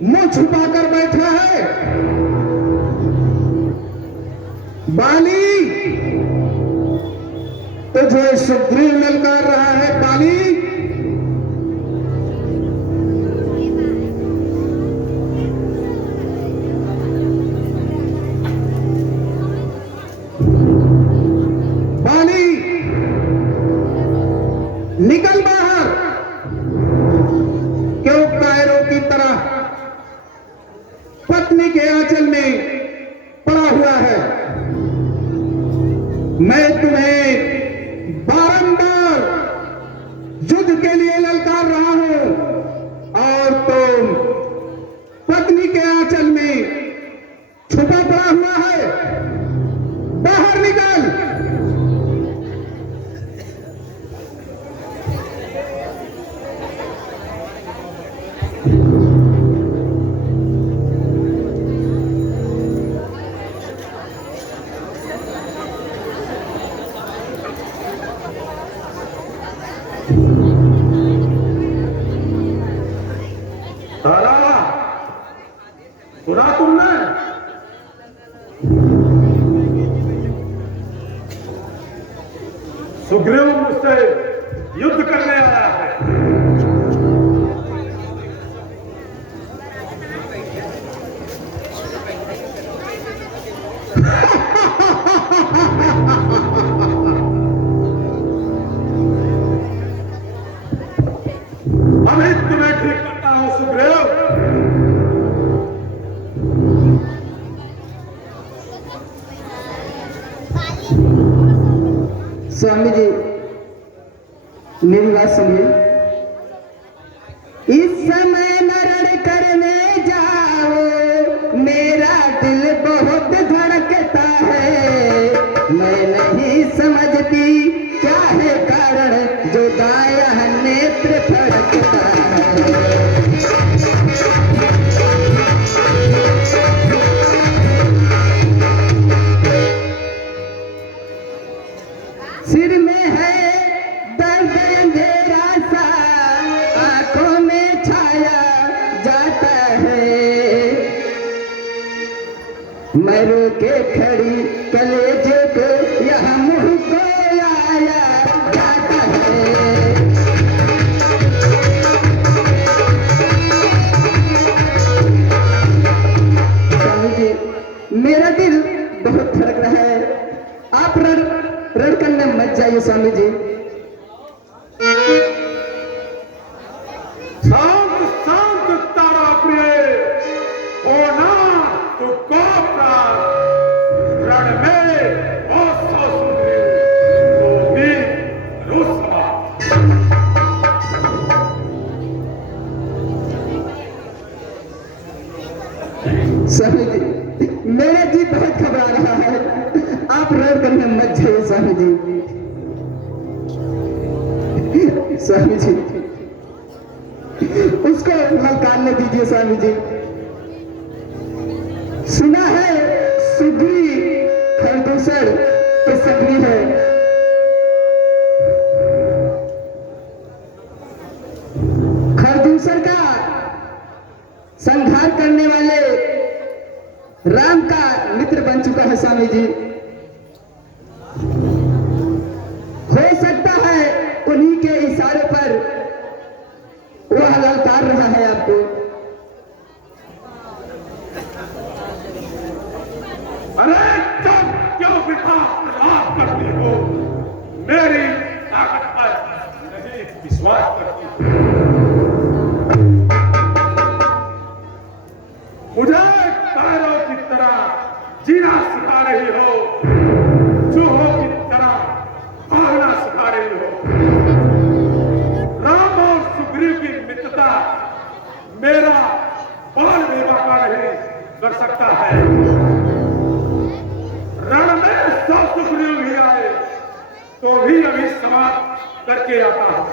मुंह छुपाकर बैठा है। बाली, तुझे सुग्रीव ललकार रहा है। बाली, बाली, निकल बाहर। क्यों कायरों की तरह पत्नी के आंचल में पड़ा हुआ है? मैं तुम्हें बारंबार युद्ध के लिए ललकार रहा हूं और तुम पत्नी के आंचल में छुपा पड़ा हुआ है। बाहर निकल। सुना तुमने? सुग्रीव मुझसे युद्ध करने आया है। अभी तुम्हें ठीक करता हूं सुग्रीव। स्वामी जी, मेरी बात सुनिए। इस समय नरण करने जाओ, मेरा दिल बहुत धड़कता है। मैं नहीं समझती क्या है कारण जो दाया नेत्र फड़कता है। सिर में है दर्द अंधेरा सा, आंखों में छाया जाता है। मैं रोके खड़ी कलेजे को, यह मुंह को आया जाता है। स्वामी जी, मेरा दिल बहुत धड़क रहा है। आप रण करने मत जाइए स्वामी जी। शांत शांत तारा प्रिय होना तो कोपरा रण में औसो सुग्रीव तो भी रुसवा। स्वामी जी, मेरा जी बहुत घबरा रहा है। आप रण करने मत जाइए स्वामी जी। स्वामी जी, उसको ललकारने दीजिए स्वामी जी। सुना है सुग्रीव खरदूषण के सक्रिय है। खरदूषण का संहार करने वाले राम का मित्र बन चुका है स्वामी जी। हो सकता है उन्हीं के इशारे पर वह ललकार रहा है आपको। अरे तुम क्यों विश्वास करती हो? मेरी ताकत पर नहीं विश्वास करती। मुझे कायरों की तरह जीना सिखा रही हो, चूहों की तरह भागना सिखा रही हो। राम और सुग्रीव की मित्रता मेरा बाल विवाह का नहीं कर सकता है। रण में 100 सुग्रीव भी आए तो भी अभी समाप्त करके आता हूं।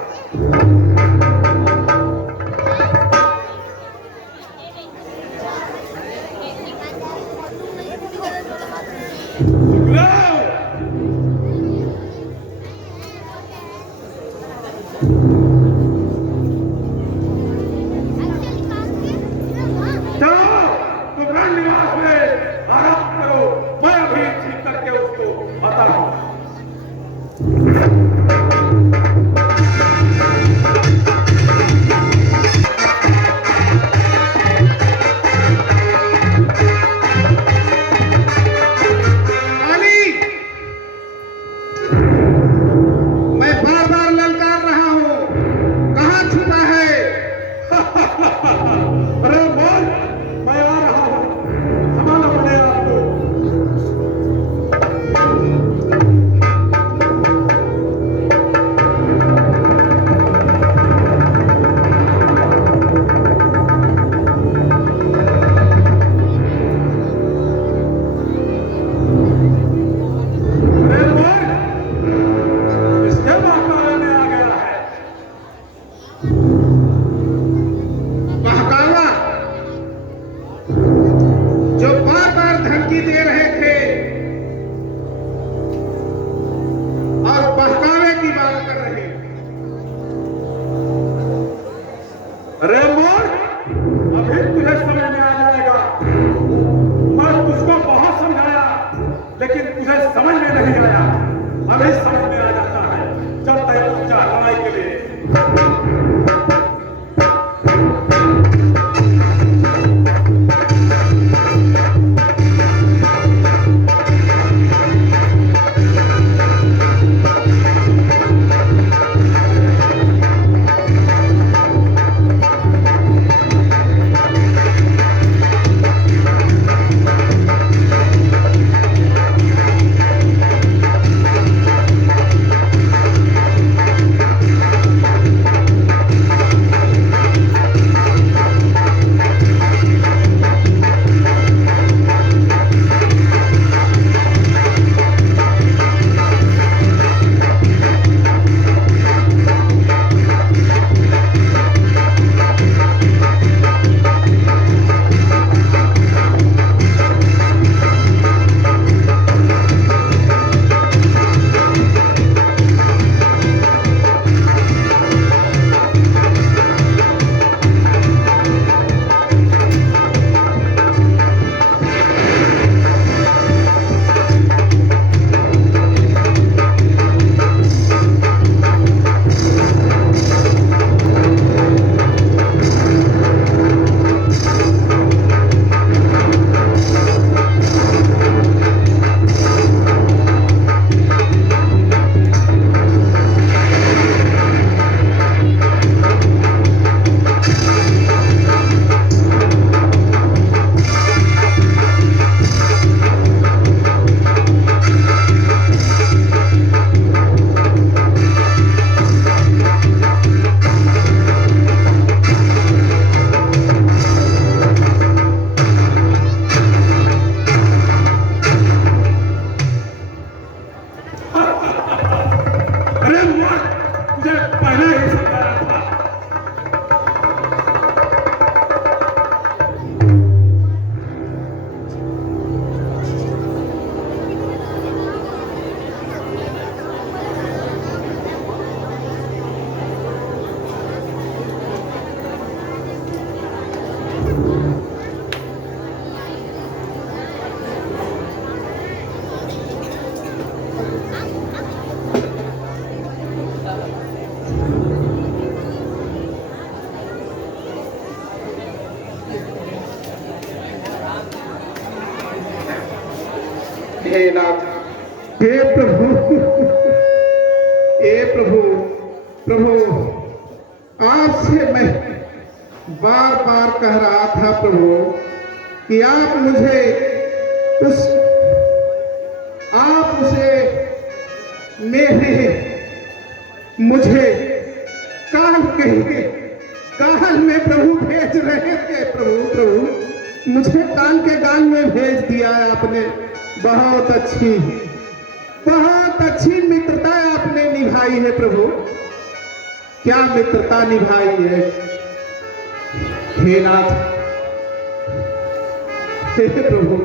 अरे मोर, अभी तुझे समझ में आ जाएगा। मैं तुझको बहुत समझाया, लेकिन तुझे समझ में नहीं आया। अभी समझ में आ जाता है। चल तैयार हो जा लड़ाई के लिए। हे नाथ, हे प्रभु, हे प्रभु, प्रभु, आपसे मैं बार बार कह रहा था प्रभु कि आप उसे मुझे काल में प्रभु भेज रहे थे। प्रभु मुझे काल के गाल में भेज दिया है आपने। बहुत अच्छी मित्रता आपने निभाई है प्रभु। क्या मित्रता निभाई है हे नाथ, हे प्रभु।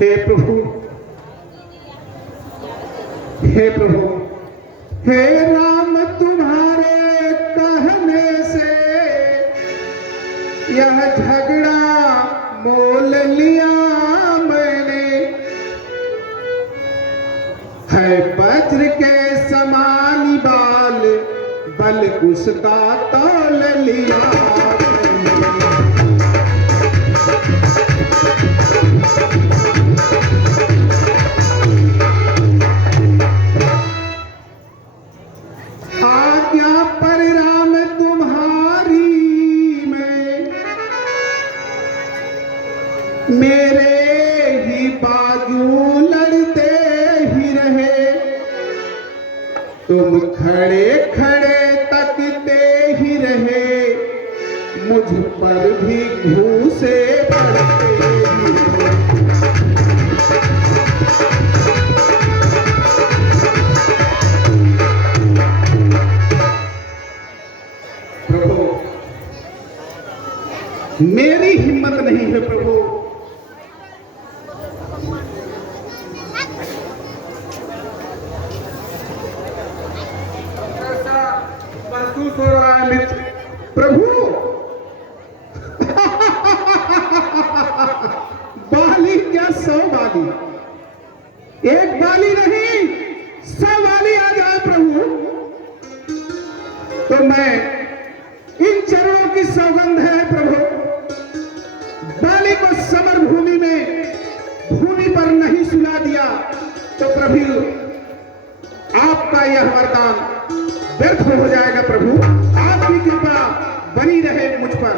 हे प्रभु, हे प्रभु, हे राम, तुम्हारे कहने से यह झगड़ा मोल लिया मैंने। है वज्र के समान बाल, बल उसका तौल लिया मैंने। आज्ञा परिणाम तुम्हारी में मेरे ही बाजू लड़ते ही रहे। तुम खड़े खड़े तकते ही रहे, मुझ पर भी घूसे पड़ते ही रहे। मेरी हिम्मत नहीं है प्रभु बाली, एक बाली नहीं 100 बाली आ जाए प्रभु, तो मैं इन चरणों की सौगंध है प्रभु, बाली को समर भूमि में भूमि पर नहीं सुला दिया तो प्रभु आपका यह वरदान व्यर्थ हो जाएगा प्रभु, आपकी कृपा बनी रहे मुझ पर।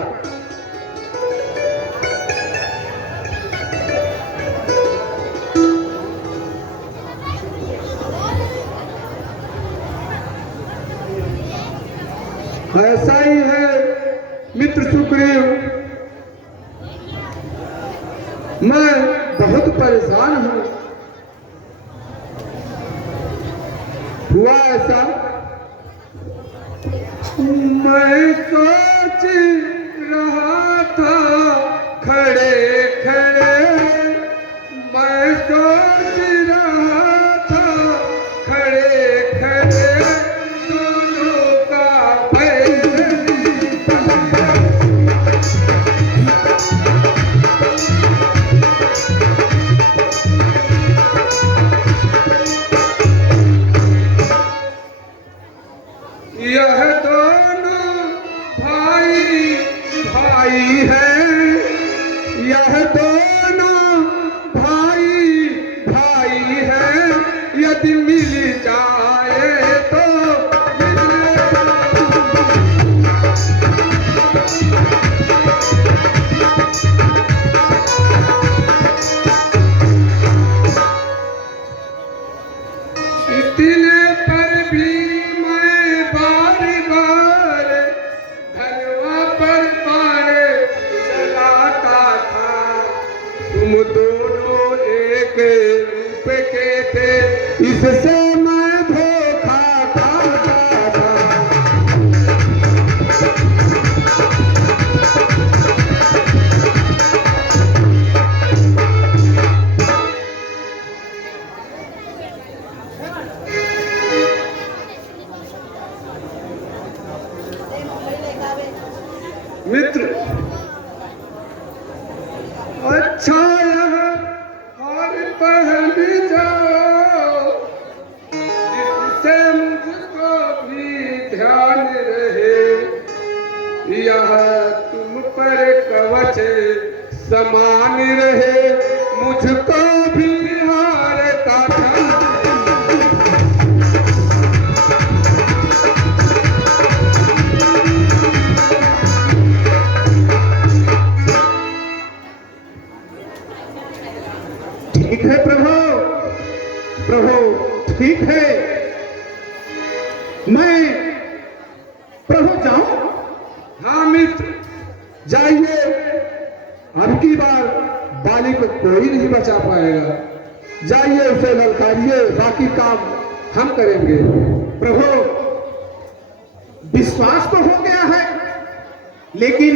ऐसा ही है मित्र सुग्रीव, मैं बहुत परेशान हूं। हुआ ऐसा, मैं सोच रहा था खड़े खड़े, मैं सोच रहा था खड़े खड़े, दोनों का पैर यह दोनों भाई भाई है, यह दोनों भाई भाई है, यदि मिल जाए तो इतने पर भी मैं बार बार धनवा पर बार चलाता था, तुम दोनों एक रूप के थे, इससे मैं धोखा खाता था। मित्र अच्छा यह हार पहन जाओ, जिससे मुझको भी ध्यान रहे, यह तुम पर कवच समान रहे, मुझको भी हार का था। ठीक है प्रभु, प्रभु ठीक है, मैं प्रभु जाऊं? हाँ मित्र जाइए, अब की बार बाली को कोई नहीं बचा पाएगा, जाइए उसे ललकारिए, बाकी काम हम करेंगे। प्रभु विश्वास तो हो गया है, लेकिन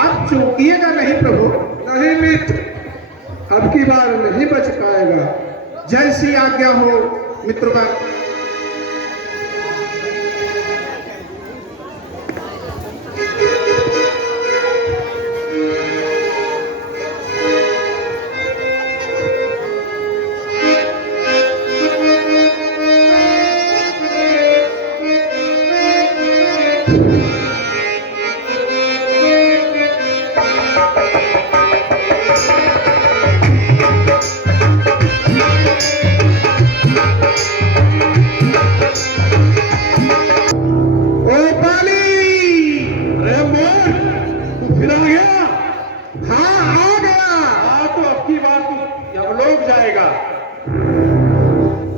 आप चूकिएगा नहीं प्रभु। नहीं मित्र, अब की बार नहीं बच पाएगा, जैसी आज्ञा हो मित्र का।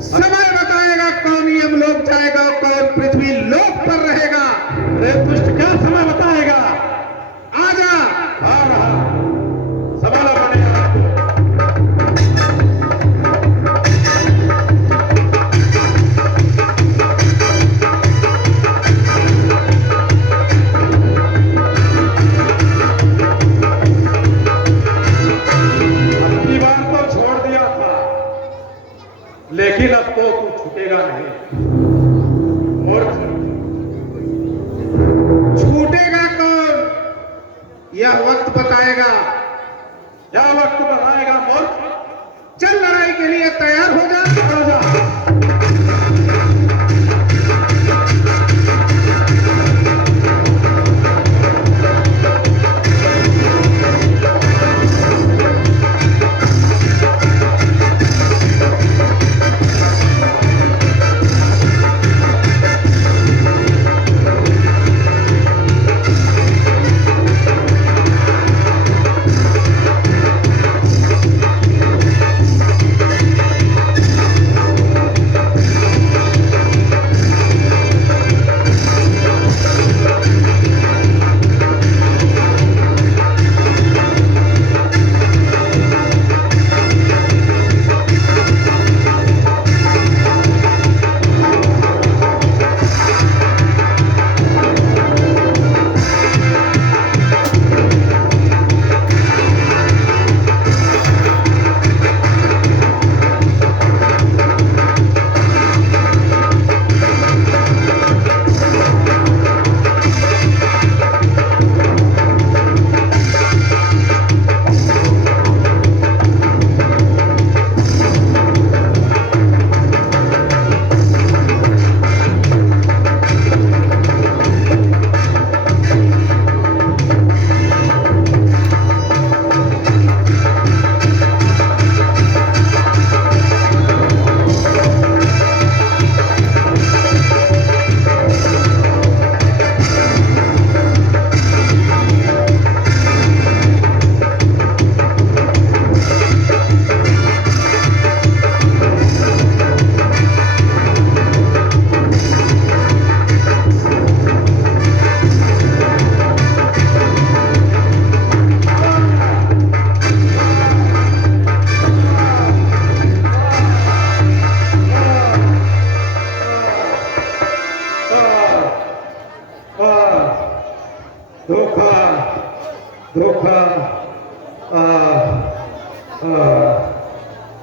समय बताएगा कौन यमलोक जाएगा, कौन पृथ्वी लोक पर रहेगा। अरे दुष्ट क्या समय बताएगा? आजा। आ रहा सवाल बनेगा। अपनी बात तो छोड़ दिया था, लेकिन अब तो तू छूटेगा नहीं। मूर्ख, छूटेगा कौन, यह वक्त बताएगा। क्या वक्त बताएगा मूर्ख?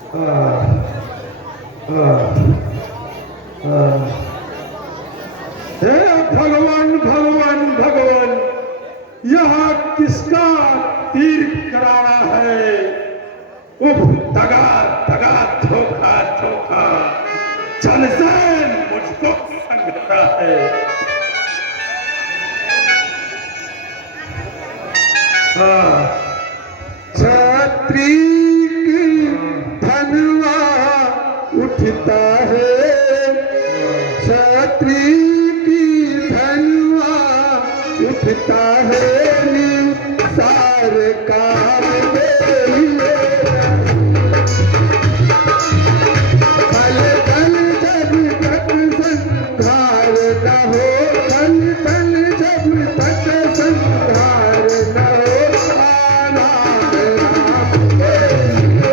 हे भगवान भगवान भगवान, यहाँ किसका तीर कराना है? उफ, दगा दगा, धोखा धोखा, चलसेन मुझको संगता है। छत्री की धनवा उठता है, छत्री की धनवा उठता है, निसार काम दे लिए पल पल जब तक संघार न हो, पल पल जब तक संघार न हो, आना राम के लिए।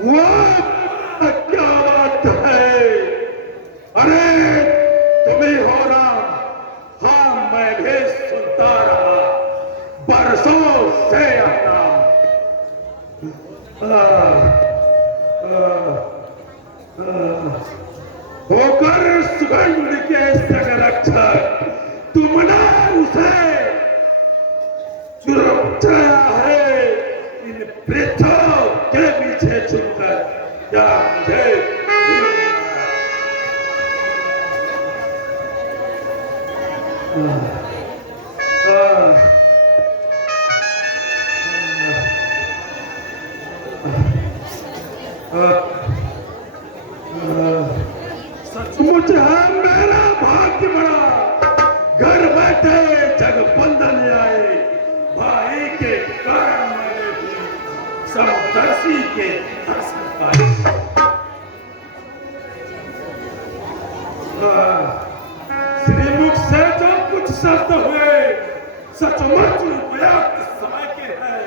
वाह, क्या बात है! अरे तुम्ही हो राम? हाँ, मैं भी सुनता रहा बरसों से अपना होकर सुगंध के संरक्षक तुमने उसे चुराया है इन वृक्षों के पीछे छुपकर। क्या मुझे मुझे मेरा भाग्य बड़ा, घर बैठे जग बंधन आए, भाई के कारण मैंने भी समदर्शी के दर्शन पाए। श्रीमुख से जो कुछ शब्द हुए सचमुच उपयुक्त समय के हैं।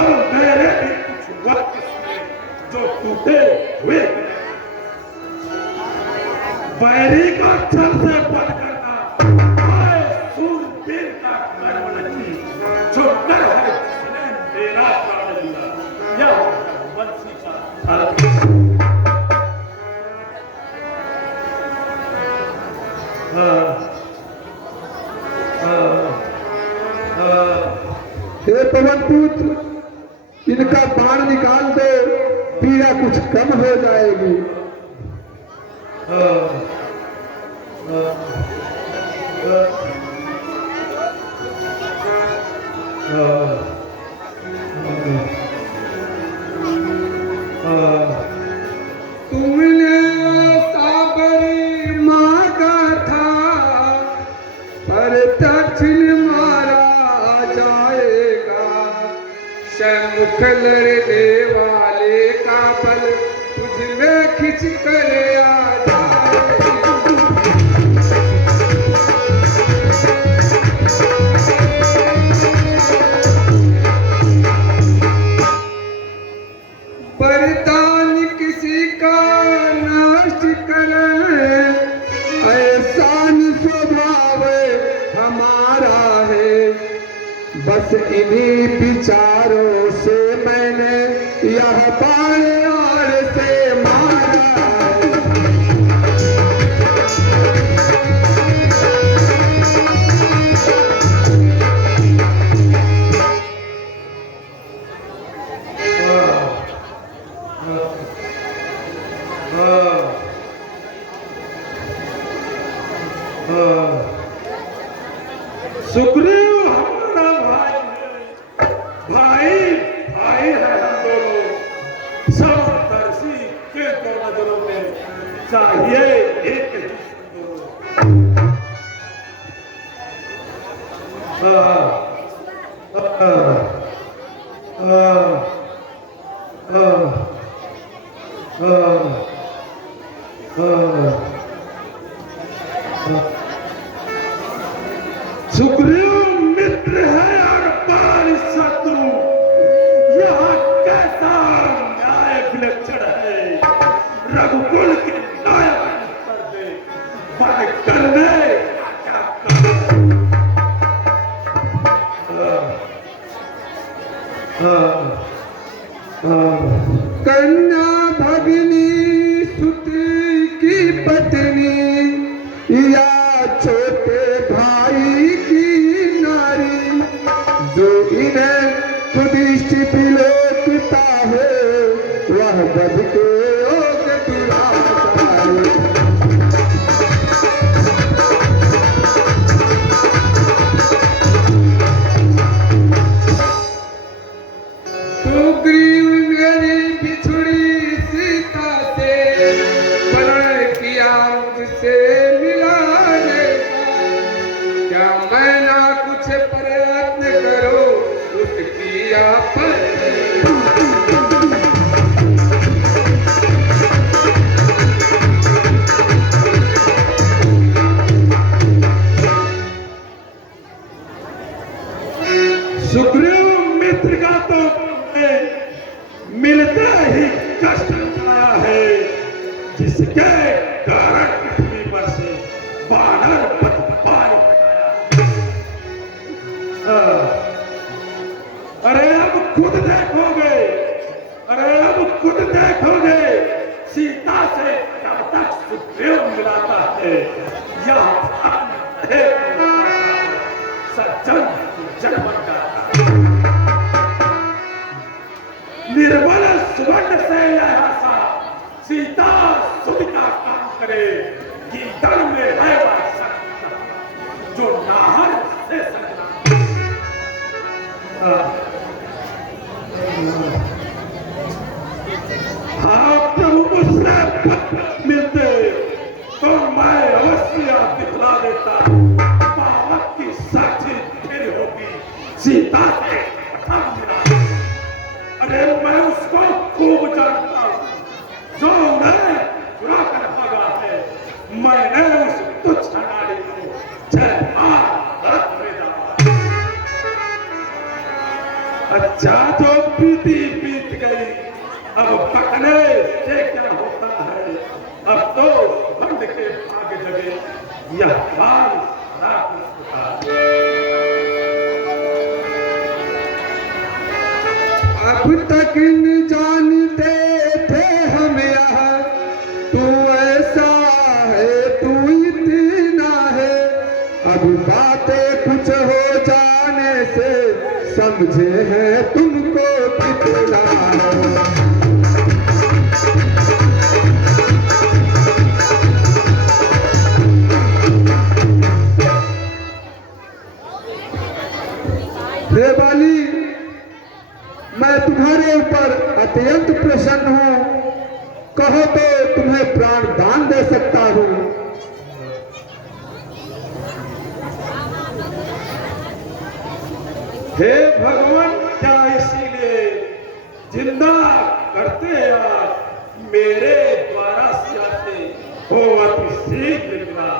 अब मेरे भी कुछ वक्त हुए जो टूटे हुए हैं। बैरी का छल से बंद करना आए सूरवीर का कर्म नहीं, जो कर है जिसने मेरा प्राण लिया, यह वंशी का धर्म। हे पवन पुत्र, इनका बाण निकाल दो, पीड़ा कुछ कम हो जाएगी। तुमने साबरी मांगा था, पर दक्षिण मारा जाएगा। सम्मुख लड़ने वाले का बल तुझ में खिंच कर आ जाएगा। वरदान किसी का नष्ट करे, ऐसान स्वभाव हमारा है। बस इन्हीं विचारों से मैंने यह बाण और से मारा है। सुग्रीव हमारा भाई है, भाई भाई है हम दोनों। समदर्शी के दो नजरों में चाहिए एक ही सुग्रीव मित्र है और बाली शत्रु, यह कैसा न्याय विलक्षण है। रघुकुल के नायक कर दे, बन करने क्या कर। कन्या भगिनी सुत की पत्नी या छोटे भाई की नारी, जो इन्हें सुदृष्टि पिलोकता है वह बद के योग दुराचारी। सुग्रीव मेरी बिछुड़ी सीता से प्रण किया मुझसे मिलाने का, क्या मैं ना कुछ प्रयत्न करो उसकी आपत्ति। सुग्रीव मित्र का तो मिलते ही कष्ट आया है, जिसके कारण पृथ्वी पर से बानर पतवार हटाया। अरे अब खुद देखोगे, अरे अब खुद देखोगे सीता से कब तक सुग्रीव मिलाता है। यह सज्जन जन्म जाता निर्बल सुवर्ण से यह आशा, सीता सुध का काम करे कि दल में है वह शक्ति जो नाहर से सकता। हाँ प्रभु, मुझसे पत्र मिलते तो मैं अवश्य दिखला देता। पावक की साक्षी फिर होगी सीता से प्रथम मिला। अरे मैं उसको खूब जानता हूं, जो उन्हें चुरा कर भागा है। मैंने उस तुच्छ नारी को जयमाल में डाला। अच्छा, जो बीती बीत गई, अब पकने से क्या होता है। अब तो बंद के भाग जगे यह हाल रात का। अब तक न जानते थे हम यहाँ, तू ऐसा है तू इतना है। अब बातें कुछ हो जाने से समझे हैं तुमको कितना है। हे बाली, मैं तुम्हारे ऊपर अत्यंत प्रसन्न हूं। कहो तो तुम्हें प्राण दान दे सकता हूं। हे भगवान, क्या इसीलिए जिंदा करते आप मेरे द्वारा से हो अति शीघ्र गिरा।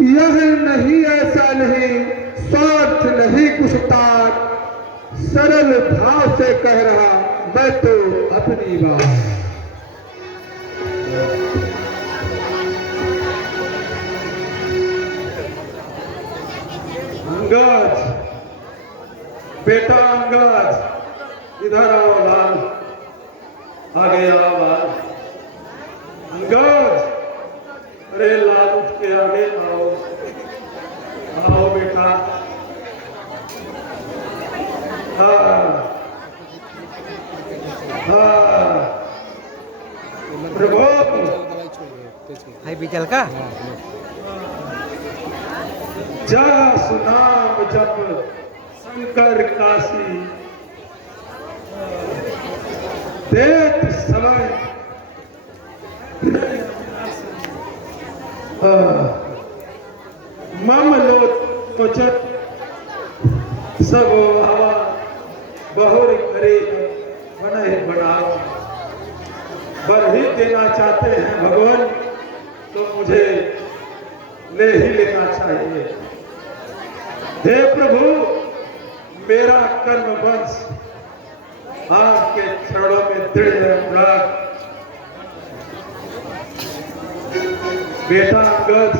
यह नहीं, ऐसा नहीं, स्वार्थ नहीं कुछ तार, सरल भाव से कह रहा मैं तो अपनी बात। अंगद, बेटा अंगद, इधर आओ लाल, आगे आओ लाल। अंगद, अरे लाल उठ के आगे आओ, आओ बेटा। हाँ हाँ प्रभु, हाय बीतल का जा सुनाम जप शंकर काशी, देत समय मम लोचत सब हवा बहुर करे बने बनाओ। बर ही देना चाहते हैं भगवान तो मुझे ले ही लेना चाहिए। हे प्रभु, मेरा कर्म वंश आपके चरणों में दृढ़ है अनुराग। बेटा अंगद,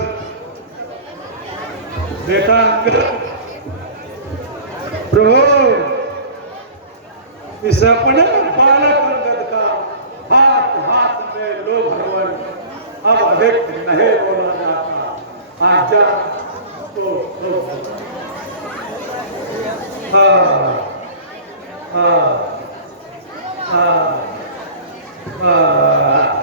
प्रभु इस अपने बालक अंगद का हाथ हाथ में लो भगवान, अब अव्यक्त नहीं बोला जाता। आज्ञा तो हाँ हाँ हाँ हाँ।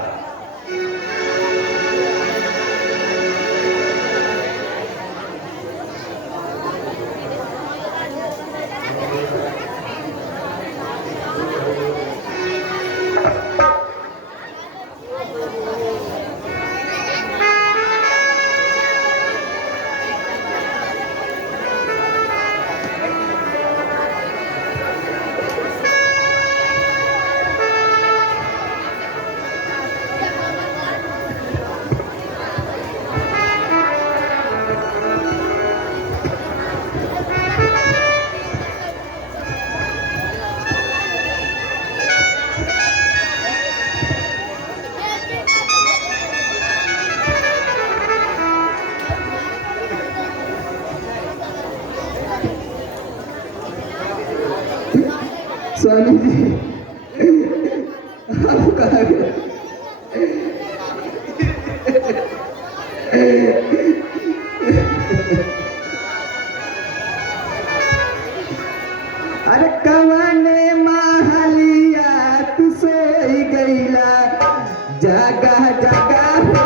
स्वामी जी आप कहाँ गए? अरे कवने महलिया तू सोई गईला, जगह जगह हो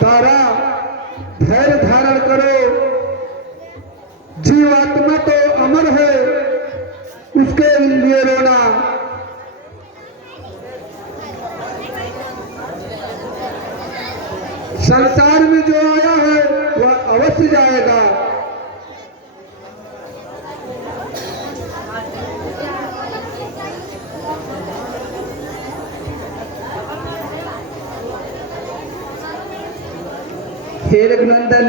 तारा धैर्य धारण करो, जीवात्मा तो अमर है, उसके लिए रोना। संसार में जो आया है वह अवश्य जाएगा। हे रघुनंदन,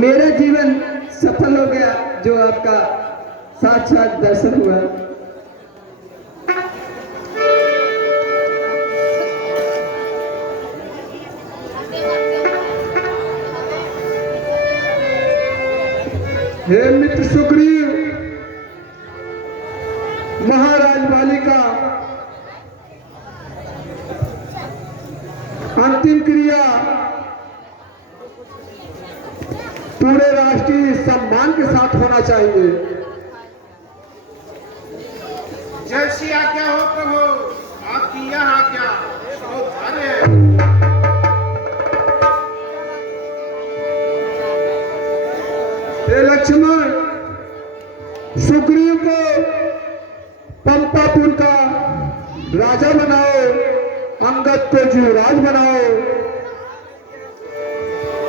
मेरा जीवन सफल हो गया जो आपका साक्षात दर्शन हुआ। हे मित्र सुग्रीव, महाराज बाली का अंतिम क्रिया पूरे राष्ट्रीय सम्मान के साथ होना चाहिए। जैसी आज्ञा हो प्रभु, आपकी यह आज्ञा बहुत भारी है। हे लक्ष्मण, सुग्रीव को पंपापुर का राजा बनाओ, अंगद को युवराज बनाओ।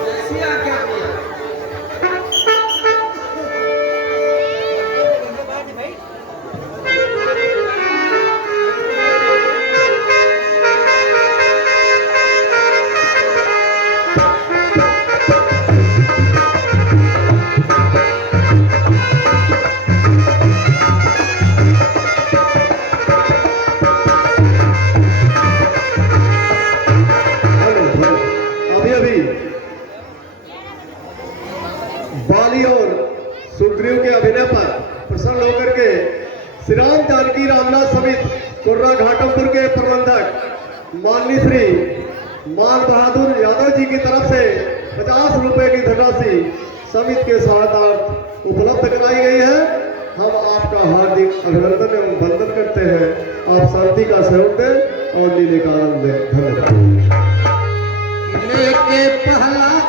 जैसी आज्ञा भैया। बाली और सुग्रीव के अभिनय पर प्रसन्न होकर के श्री राम जानकी रामनाथ समित कुर्रा घाटमपुर के प्रबंधक माननीय श्री मान बहादुर यादव जी की तरफ से 50 रुपए की धनराशि समिति के सहायतार्थ उपलब्ध कराई गई है। हम आपका हार्दिक अभिनंदन एवं वंदन करते हैं। आप शांति का सहयोग दें और लीले का आनंद दें। धन्यवाद। लेके पहला